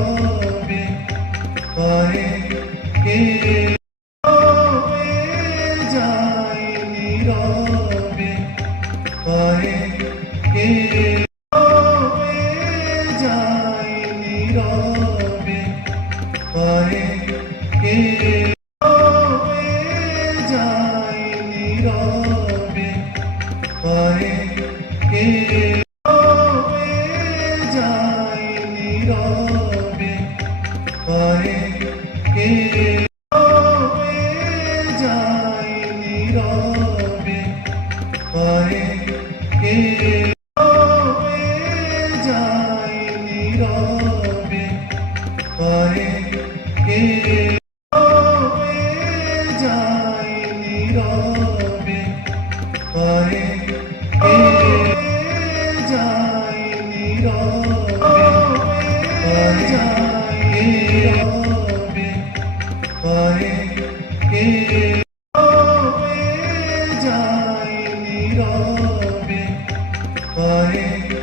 নীরবে পায়ে কে যায় নীরবে পায়ে কে যায় নীরবে পায়ে কে যায় নীরবে পায়ে কে যায় নীরবে পায়ে কে যায় নীরবে পায়ে কে যায় নীরবে পায়ে কে যায় নীরবে পায়ে কে যায় নীরবে পায়ে যায় নীরবে পায়ে কে যায় নীরবে পায়ে